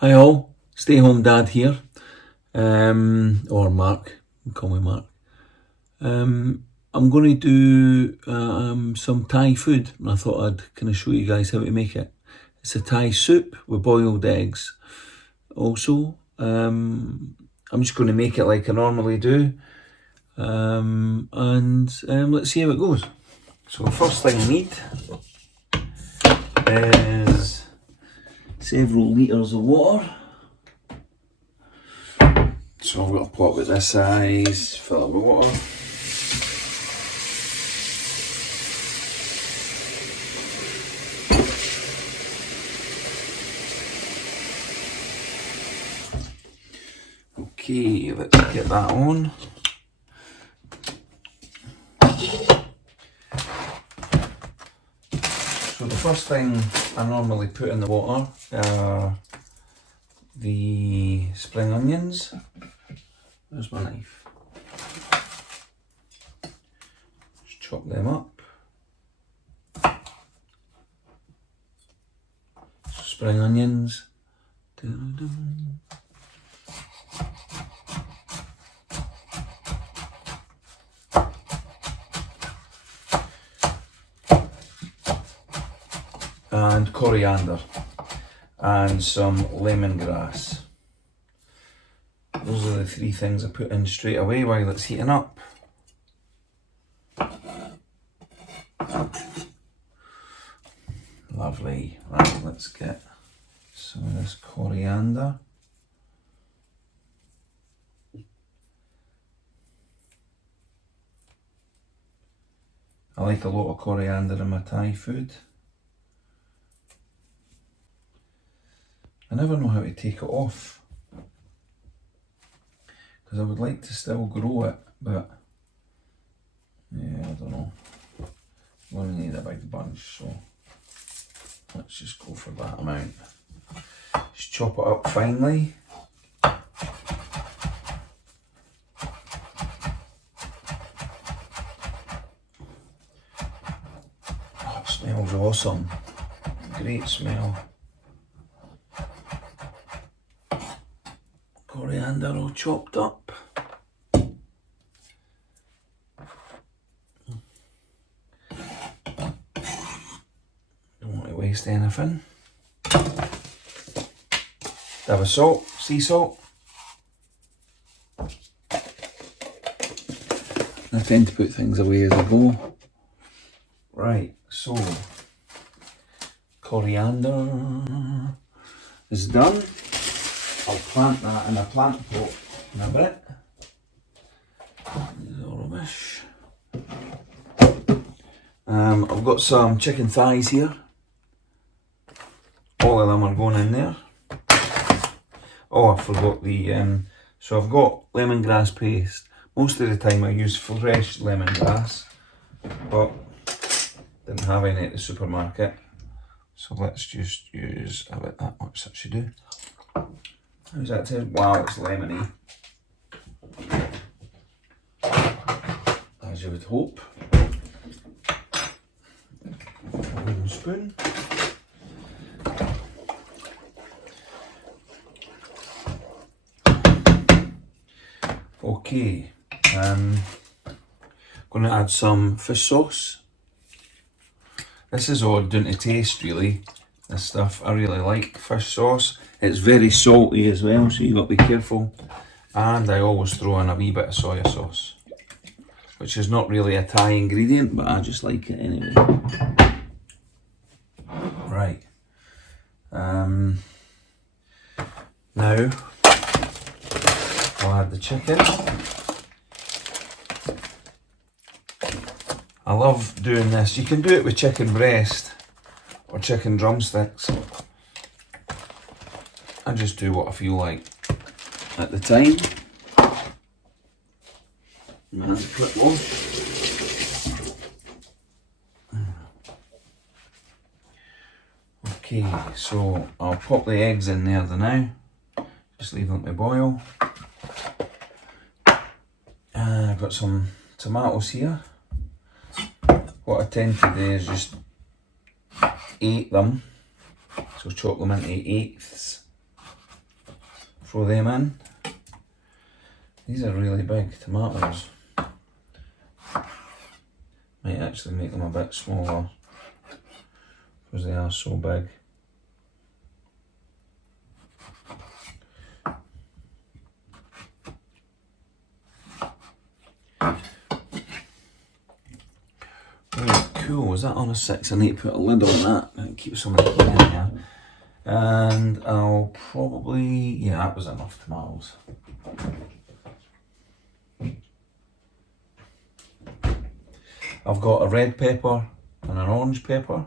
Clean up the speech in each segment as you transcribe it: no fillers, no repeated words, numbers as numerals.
Hi all, Stay Home Dad here, or Mark, call me Mark. I'm going to do some Thai food, and I thought I'd kind of show you guys how to make it. It's a Thai soup with boiled eggs. Also, I'm just going to make it like I normally do, and let's see how it goes. So the first thing I need is several litres of water. So I've got a pot with this size, fill it with water. Okay, let's get that on. So the first thing I normally put in the water are the spring onions. There's my knife. Just chop them up. Spring onions. And coriander. And some lemongrass. Those are the three things I put in straight away while it's heating up. Lovely. Right, let's get some of this coriander. I like a lot of coriander in my Thai food. I never know how to take it off, because I would like to still grow it, but yeah, I don't know. I'm going to need a big bunch, so let's just go for that amount. Just chop it up finely. Oh, it smells awesome. Great smell. Coriander all chopped up. Don't want to waste anything. Dab of salt, sea salt. I tend to put things away as I go. Right, so coriander is done. I'll plant that in a plant pot in a bit. This is all rubbish. I've got some chicken thighs here. All of them are going in there. Oh, I forgot the, so I've got lemongrass paste. Most of the time I use fresh lemongrass, but didn't have any at the supermarket. So let's just use about that much, that should do. How's that taste? Wow, it's lemony. As you would hope. A wooden spoon. Okay, going to add some fish sauce. This is all down to taste, really. This stuff, I really like fish sauce. It's very salty as well, so you've got to be careful. And I always throw in a wee bit of soy sauce, which is not really a Thai ingredient, but I just like it anyway. Right. Now, I'll add the chicken. I love doing this. You can do it with chicken breast or chicken drumsticks. I just do what I feel like at the time. And clip off. Okay, so I'll pop the eggs in there now. Just leave them to boil. I've got some tomatoes here. What I tend to do is just ate them, so chop them into eighths. throw them in. These are really big tomatoes. Might actually make them a bit smaller because they are so big. Right, cool. Is that on a 6? I need to put a lid on that and keep some of the clean in here. And I'll probably, yeah, that was enough tomatoes. I've got a red pepper and an orange pepper.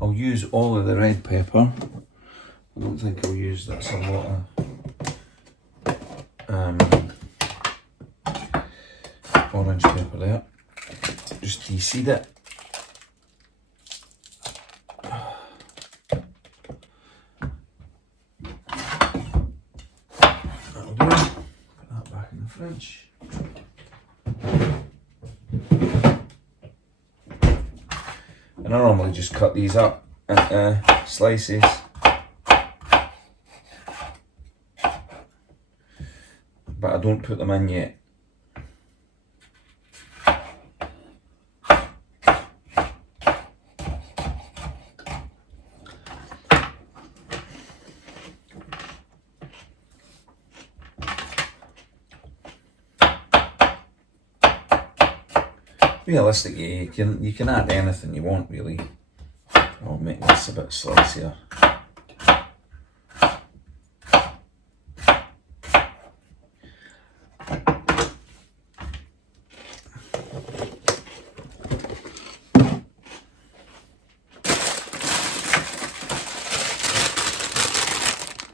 I'll use all of the red pepper. I don't think I'll use, that's a lot of orange pepper there. Just de-seed it. That'll do. Put that back in the fridge. And I normally just cut these up into slices. But I don't put them in yet. Realistically, you can add anything you want really. I'll make this a bit slicier.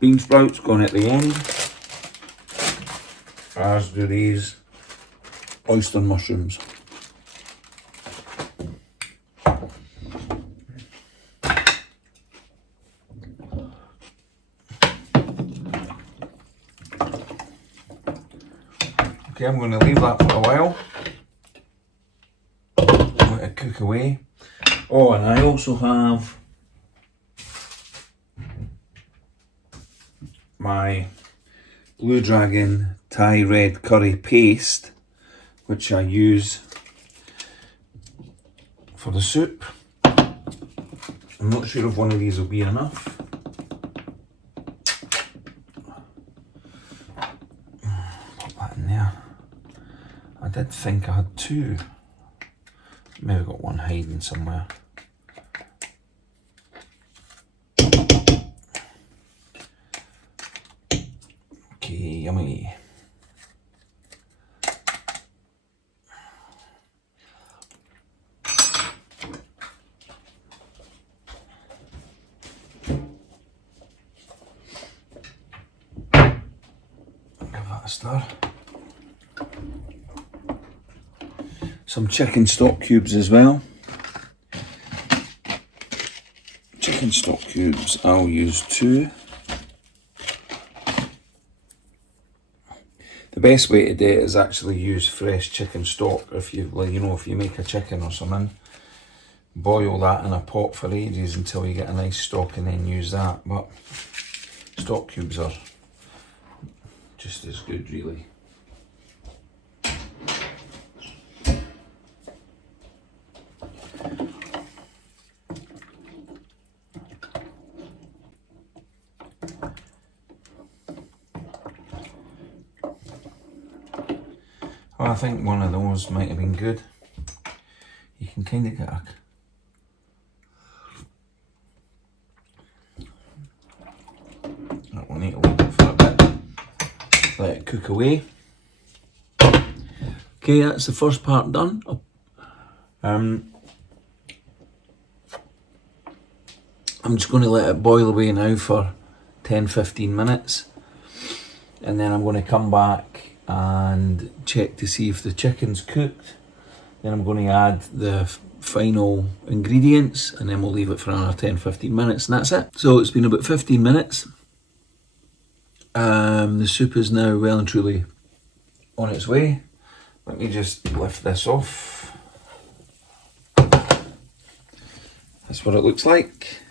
Bean sprouts going at the end, as do these oyster mushrooms. Okay, I'm going to leave that for a while. Let it cook away. Oh, and I also have my Blue Dragon Thai red curry paste, which I use for the soup. I'm not sure if one of these will be enough. Put that in there. I did think I had 2. Maybe got one hiding somewhere. Okay, yummy. Give that a stir. Some chicken stock cubes as well. Chicken stock cubes, I'll use 2. The best way to do it is actually use fresh chicken stock. If you if you make a chicken or something, boil that in a pot for ages until you get a nice stock and then use that. But stock cubes are just as good really. Well, I think one of those might have been good. You can kind of get a that will need to leave it for a bit. Let it cook away. Okay, that's the first part done. I'm just going to let it boil away now for 10-15 minutes, and then I'm going to come back and check to see if the chicken's cooked. Then I'm going to add the final ingredients, and then we'll leave it for another 10-15 minutes, and that's it. So it's been about 15 minutes. The soup is now well and truly on its way. Let me just lift this off. That's what it looks like.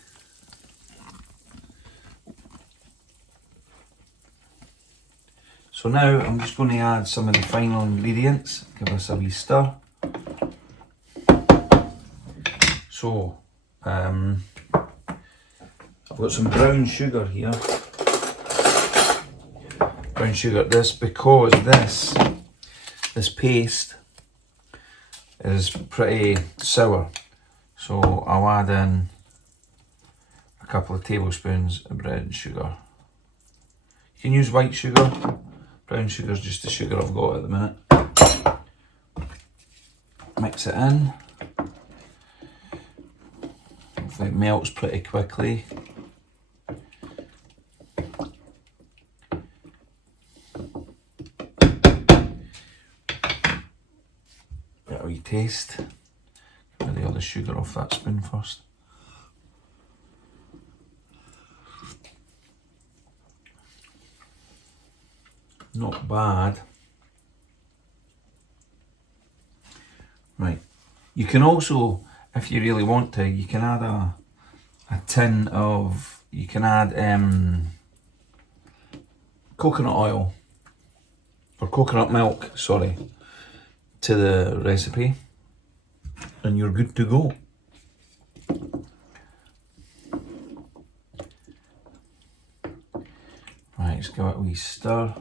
So now I'm just going to add some of the final ingredients, give us a wee stir. So, I've got some brown sugar here. Brown sugar, because this paste is pretty sour. So I'll add in a couple of tablespoons of brown sugar. You can use white sugar. Brown sugar is just the sugar I've got at the minute. Mix it in. Hopefully it melts pretty quickly. Bit of wee taste. Get the other sugar off that spoon first. Not bad. Right. You can also, if you really want to, you can add a tin of, you can add coconut oil, or coconut milk, sorry, to the recipe, and you're good to go. Right, let's give it a wee stir.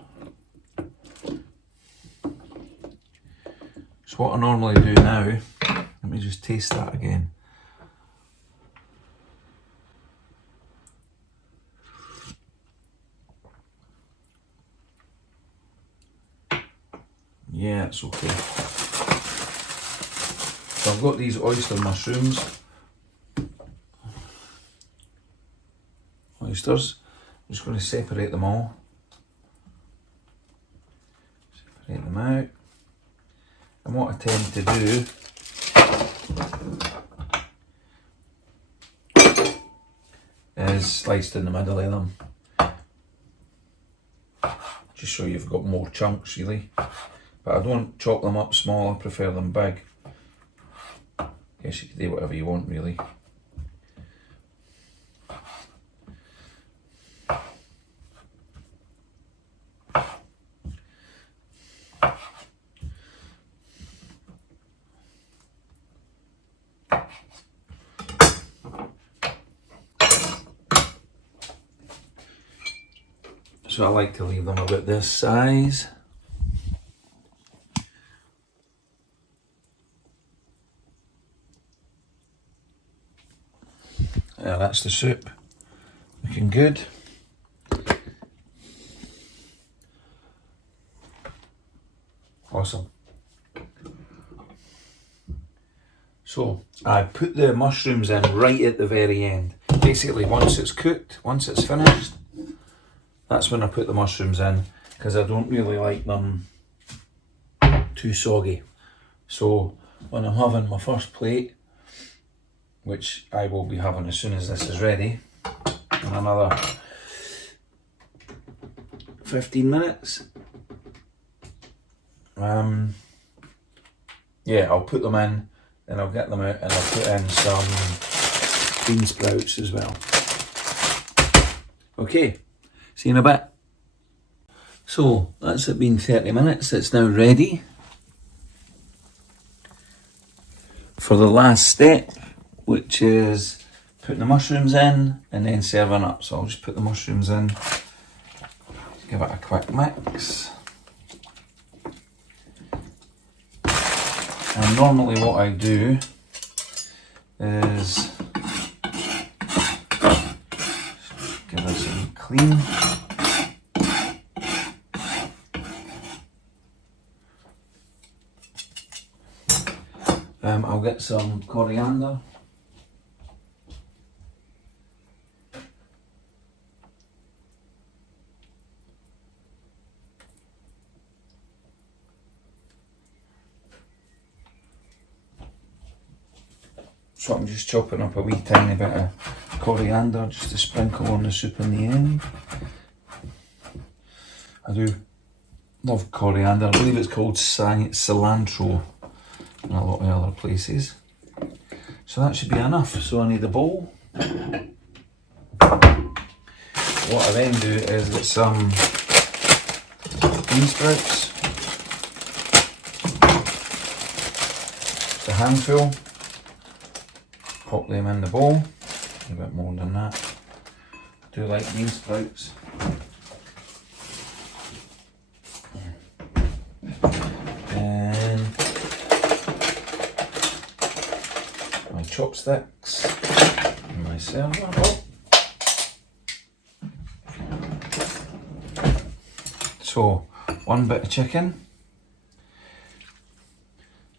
So what I normally do now, let me just taste that again. Yeah, it's okay. So I've got these oyster mushrooms. Oysters. I'm just going to separate them all. Separate them out. And what I tend to do is sliced in the middle of them. Just so you've got more chunks really. But I don't chop them up small, I prefer them big. I guess you can do whatever you want really. So I like to leave them about this size. Yeah, that's the soup. Looking good. Awesome. So I put the mushrooms in right at the very end. Basically once it's cooked, once it's finished, that's when I put the mushrooms in, because I don't really like them too soggy. So when I'm having my first plate, which I will be having as soon as this is ready, in another 15 minutes, yeah, I'll put them in, then I'll get them out and I'll put in some bean sprouts as well. Okay, see you in a bit. So that's it been 30 minutes, it's now ready for the last step, which is putting the mushrooms in and then serving up. So I'll just put the mushrooms in, give it a quick mix. And normally what I do is give it some clean. I'll get some coriander. So I'm just chopping up a wee tiny bit of coriander just to sprinkle on the soup in the end. I do love coriander. I believe it's called cilantro in a lot of other places. So that should be enough. So I need a bowl. What I then do is get some bean sprouts. Just a handful. Pop them in the bowl. A bit more than that. I do like bean sprouts. And my chopsticks and my server bowl. So, one bit of chicken,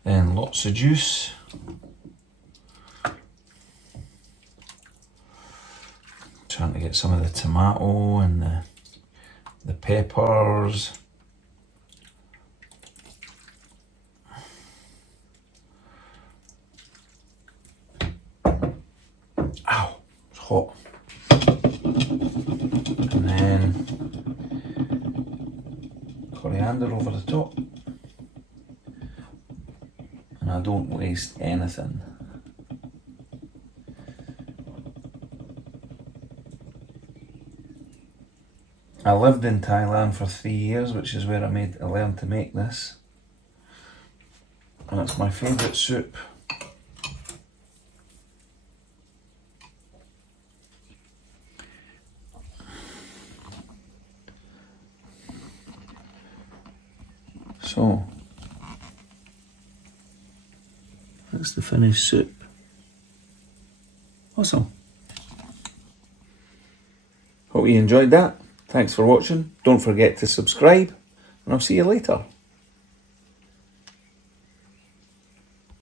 then lots of juice, trying to get some of the tomato and the peppers. Ow, it's hot. And then coriander over the top, and I don't waste anything. I lived in Thailand for 3 years, which is where I learned to make this, and it's my favourite soup. So, that's the finished soup. Awesome. Hope you enjoyed that. Thanks for watching. Don't forget to subscribe, and I'll see you later.